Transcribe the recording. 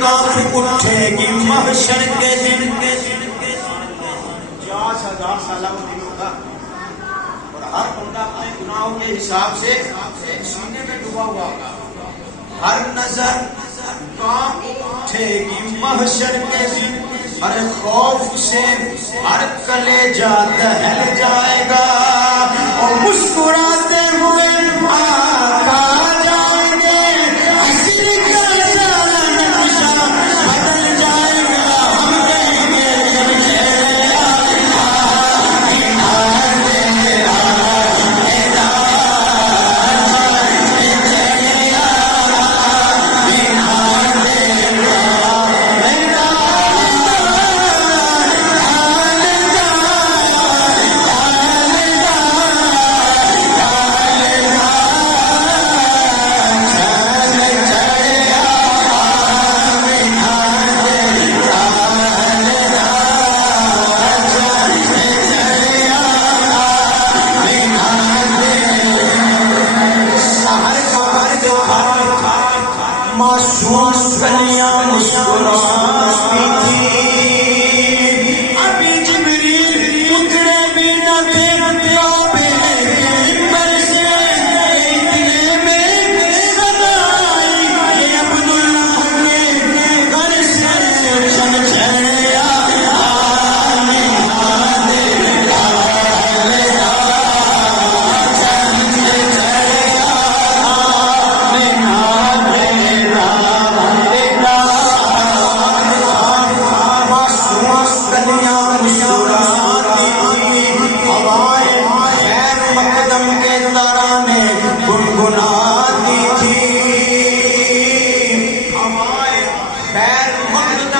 काफ उठेगी महशर के दिन। 50,000 साल वो दिन होगा और हर बंदा अपने गुनाहों के हिसाब से सीने में डूबा हुआ होगा। हर नजर काफ उठेगी महशर के दिन। अरे खौफ से हर कलेजा दहल जाएगा और मुस्कुराते हुए आका जाएंगे। हंसी का सारा नक्शा बदल जाएगा। हम कहेंगे मासूम कलियां मुस्कुराती थी। अभी जिब्रील उतरे भी न थे पैगंबर से। इतने में सदा आई ये अब्दुल्लाह के घर से चमचैया गुनगुनाती थी। हमारे पैर मकदम